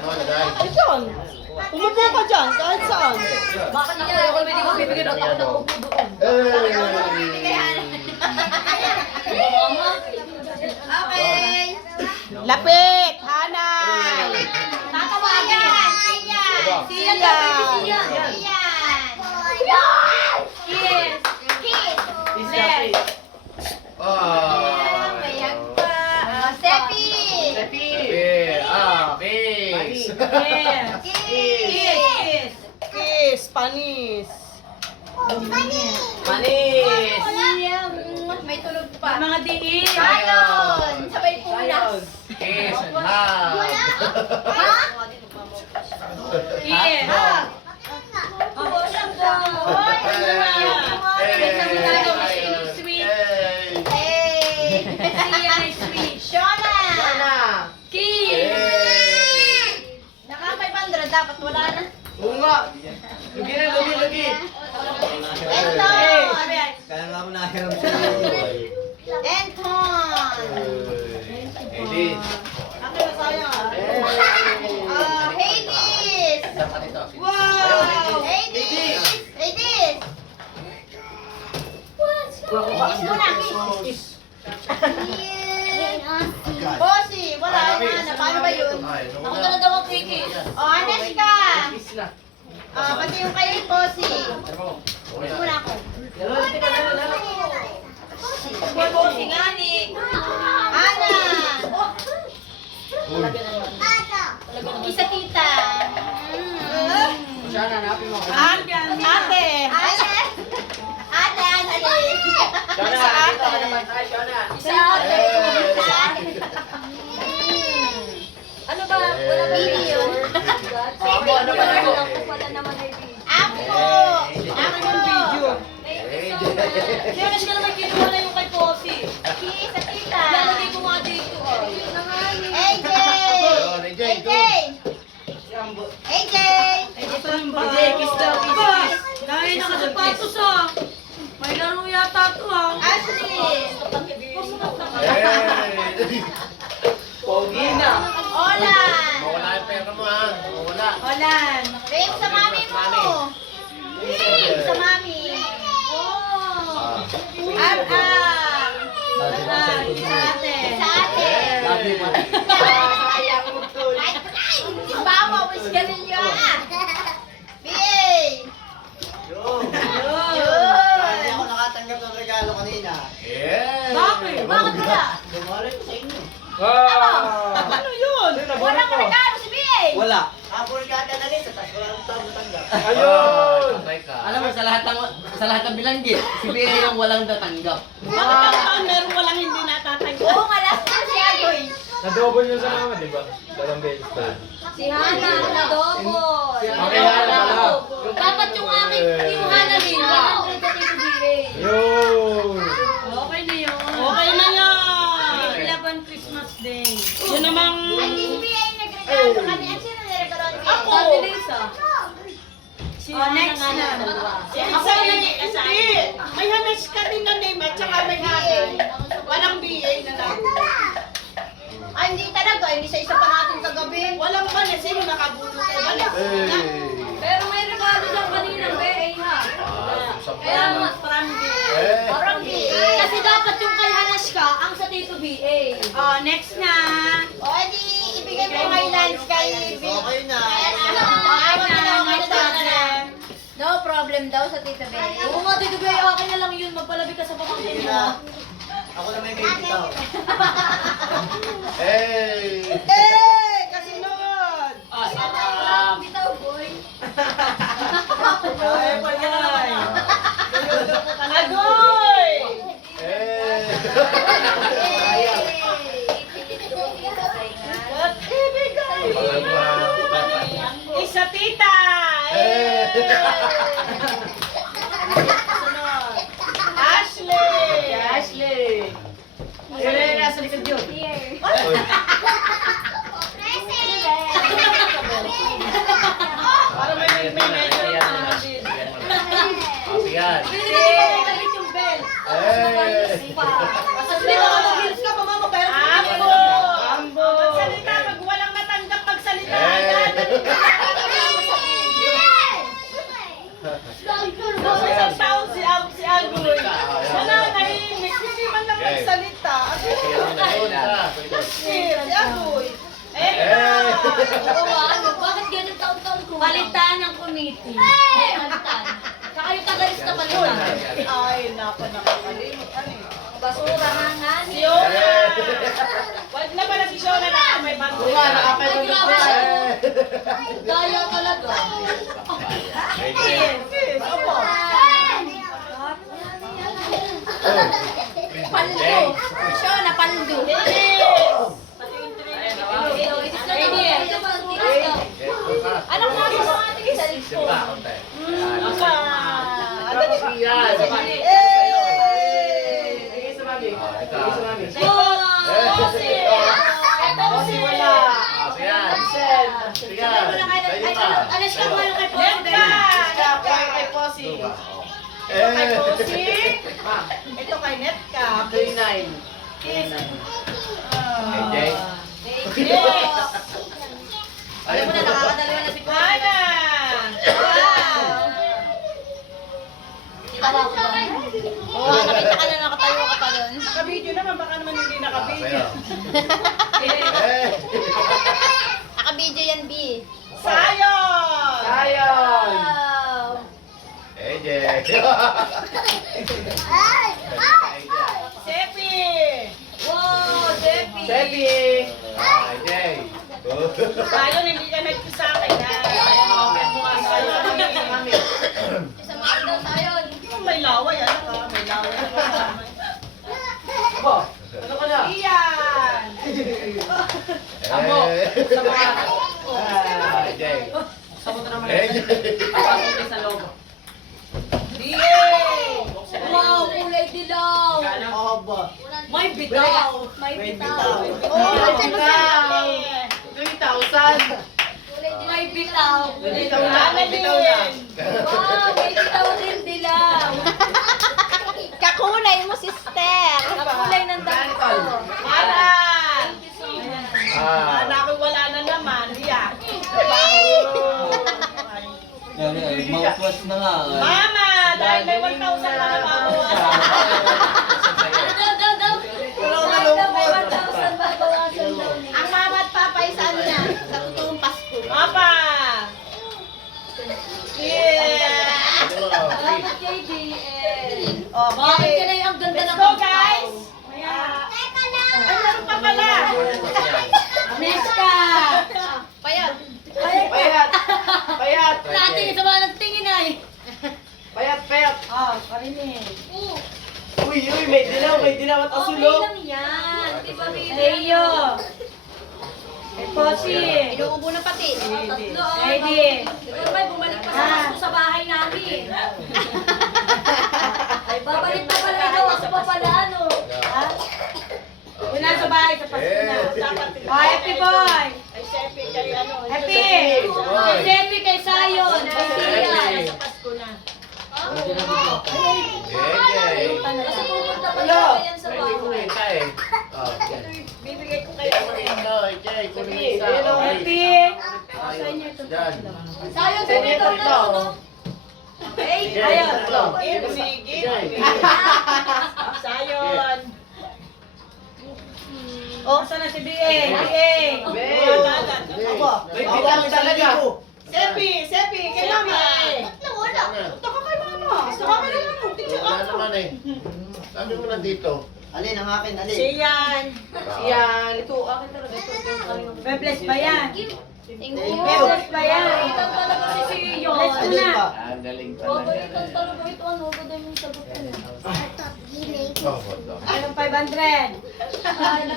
Diyan. Umupo ka dyan, kahit saan. Bakit ako yung hindi ko bibigyan ako ng upo doon? Okay. Lapit, Hanay. Tatawagin. Siyan. Siyan. Kiss. Kiss. Mayag pa. Sepi. Kiss. Kiss, panis. Manis! May tunog pa. Mga diin. Sayon. Sabay punas. Kiss and hug. Ha? Kiss. Shona. Kiss. Naka 500 dapat wala na. Oo nga. Lagi na, lagi. Enton. Kaya nga ako nahiram sa Enton. Edith. Ako na sayang. Hades. Wow! Hades. Hades. Muna. Bossy, wala na. Paano ba yun? Ako na daw ang kikis. O, Aneska. Pati yung kayo ni Bossy. Muna ako. Bossy nga ni. Ana. Isa tita. Siya na, hanapin mo. Ate. Ate. Ate, Annalyn. Sa ate. Sa ate. Ano ba? Wala ba Video. Ano ba ito? Wala naman ay video. Ako. Ako. Serious ka naman kinuha na yung kay Bossy. Sa tita. Lalagay ko nga dito. AJ. AJ. AJ. Kiss daw, kiss. Dahil nakasapatos ah. May laro yata ito ah. Ashley. Pogi na. Olan. Mawala yung pera mo ha. Mawala. Olan. Rave sa mami mo. Rave sa mami. Ang. Sa ate. Sa ate. Bawa mo si Garillo ah. BA. Hindi ako nakatanggap ng regalo kanina. Yeah. Bakit? Bakit wala? Dumali ko sa inyo. Ano yun? Walang regalo si BA. Wala. Ako regalo na rin. Tapos wala nang tatanggap. Ayun! Alam mo, sa lahat ng bilanggi, si Bea yung walang tatanggap. Bakit ang meron walang hindi natatanggap? Oo, malas na si Agoy. Na-double yun sa mama, di ba? Dalawang beses pa. Si Hana na double. Okay, Hana pala. Dapat yung aking, yung Hana din, 100 at ito BA. Yun! Okay na yun. Okay na yan. 11 Christmas Day. Yun namang... Ay, hindi si BA yung nagregalo. Kami ang sino niregalo ni BA? Ako. Ate Lisa. Si Oh, next Hana nga na. dalawa. Ako hindi. May hanas ka din na name at saka may hanay. Walang BA na lang. Ay, hindi talaga. Hindi sa isa pa natin kagabi. Walang bala. Sino nakabulot kay bala? Pero may regalo lang kanina, BA ha. Kaya mas parang BA. Parang BA. Kasi dapat yung kay Hanaska ang sa Tito BA. Oh, next na. O, edi, ibigay mo kay Lance kay BA. Okay na. No problem daw sa Tita Bea. Oo nga, Tito BA, okay na lang yun. Magpalabig ka sa pamangkin mo. Ako na may baby daw. Hey! Eh! Kasunod! Bitaw, boy. Ay, pagay! Agoy! Hey! What ibigay? Isa tita! Hey! Sunod. Ashley! Ashley. Nasa likod yun. Here. Para may medyo na din. Yan. Pinili ko yung bell. Hey! Kasi hindi mo mag-heels ka pa, mama, pero Ambo! Ambo! Magsalita, pag walang natanggap, magsalita agad! Gagoy. Eh. Bakit ganun taon-taon ko? Palitan ng committee. Palitan. Saka yung tagalis na palitan. Ay, nakakalimot. Ano eh? Basura nga Si ni. Yona! Wag na pala si Shona na may bago. Oo nga, nakapalunod na. Daya talaga. Yes, opo. Paldo. Siya na paldo. Anak mo sa mga tingin sa likod. Ano ni? Yan. Sige sa mami. Ito. Sige sa mami. Bossy wala. Yan. Sige. Sa'yo pa. Alas ka mo yung kay Neta! Kay Posi. Ito kay Posi. Ito kay Netka. 39. AJ. Alam mo na, nakakadalawa na si Kuya. Hana! Kita ba ako doon? Oo, nakita ka na nakatayo ka pa doon. Naka-video naman, baka naman hindi Sa'yo. naka-video. Eh. Naka-video yan, B. Sayon! Ayon. Wow! AJ. Sepi! Wow, Debbie! Sepi. AJ. Sayon, hindi ka nag sa akin ha. Okay mo nga Sayon. Sa mga daw tayo. May laway, ano ka? May laway. Aba, ano ka na? Iyan! Amo. Sa mga. AJ. Sabot na naman. AJ. Papasok sa loob. Wow, kulay dilaw! May bitaw. May bitaw. Oh, bitaw. 3,000. May bitaw. Bitaw na. Ano Bitaw na. Wow, may bitaw din dilaw. Kakulay mo, sister. Kakulay ng dito. Alan! Ah. Anak, wala na naman. Iyan. Mouthwash na nga. Mama! Dahil may 1,000 ka na mabawasan. Daw. May 1,000 babawasan daw. Ang mama at papa ay saan niya? Sa totoong Pasko. Papa! Yeah! Salamat kay DL. Bakit ka na yung ang ganda Let's ng go, pagkaw? guys! Teka lang! Ay, meron pa pala! Next ka. Payat. Payat. Payat. Natin sa mga nagtingin ay. Payat, payat. Oh, parinig. Uy, may dilaw at Okay asulo. lang yan. Di ba, Mili? Leo. Kay Posi. Inuubo na pati. Tatlo. Ready. Siguro may bumalik pa sa Pasko sa bahay namin. Ay, babalik pa pala ikaw. Ako pa pala, ano? Ha? Yun nasa bahay sa Pasko na. Dapat Oh, happy boy. ay Sepi kay ano. Happy. Boy. Happy kay Sayon. Kay Tian. Sa Pasko na. AJ. Kasi pupunta pa Hello. rin yan sa bahay. Oh, yan. Bibigay ko kayo. Ito, AJ. Kunin mo isa. Happy. Yan. Sayang, pumunta na to, no? Hey, Ayun. sige. Sayon. Oh, saan na si BA? BA. May bitaw talaga. Sepi, kay mama. Wala. Gusto ka kay mama. Gusto ka kay mama. Tingnan Wala naman eh. Sabi mo nandito. Alin ang akin, alin. Siyan. Yan, ito akin talaga. Ito. Febles ba yan? Thank you. Febles ba yan? Mabaitan talaga si Siyon. Let's go na. Ang galing Mabaitan talaga ito. Ano ba daw yung sagot ko? Anong 500?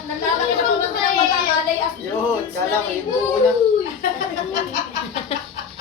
Nalalaki na pumunta ng magagalay as Yun, kala ko yung buo na.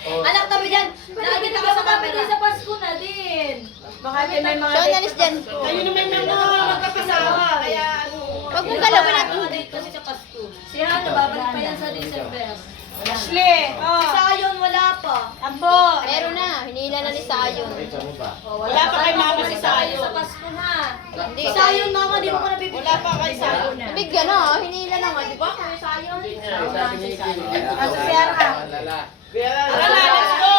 Anak kami dyan. Nakikita ka sa camera. Sa Pasko na din. Baka may mga Siya nalis dyan. Kayo naman ng mga magkapasawa. Kaya ano. Huwag mong galawin at date kasi sa Pasko. Si Hana, babalik pa yan sa December. Ashley. Oh. Sayon, wala pa. Ambo. Meron na. Hinila na ni Sayon. Isa mo pa. Wala pa kay mama si Sayon. Sa Pasko na. Hindi. Sayon, mama, di mo pa nabibigyan. Wala pa kay Sayon na. Nabigyan na, hinila na nga, di ba? Kaya Sayon. Sabi niya, Asa si Arka? Tara na, let's go!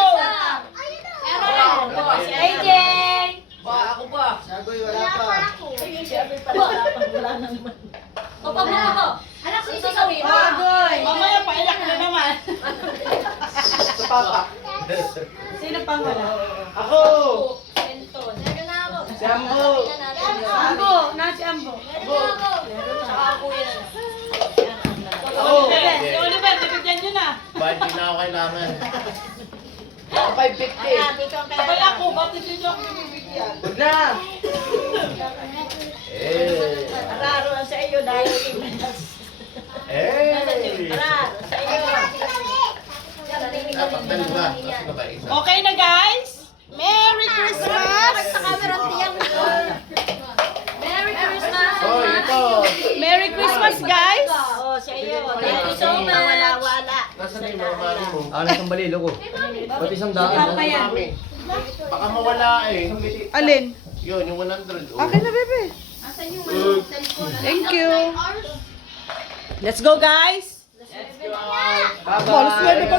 AJ. Ako pa. Sagoy, wala pa. O, pag mo ako. Anak, sisikaw. Papa. Sino pang wala? Ako! Menton. Meron na ako. Si Ambo! Ambo, nasi Ambo. Tsaka ako yan. Ako! Si Oliver, bibigyan nyo na. Bakit di na ako kailangan? Ayan, dito ang Abay kailangan. ako, bakit nyo ako bibigyan? Huwag na! Eh! Raro sa iyo dahil Eh! raro sa iyo. Dapat dalawa. Kasi ba isa? Okay na guys? Merry Christmas! Sa camera tiyang. Merry Christmas. Oh, ito! Merry Christmas guys! Oh, sa iyo. Thank you so much. Wala-wala. Nasaan yung mga mami mo? Anak ang balilo ko. Pati isang daan. Papa yan. Mami. Baka mawala eh. Alin? Yun, yung 100. Oh. Akin na, bebe. Thank you. Let's go, guys. Bye-bye! Bolos na ba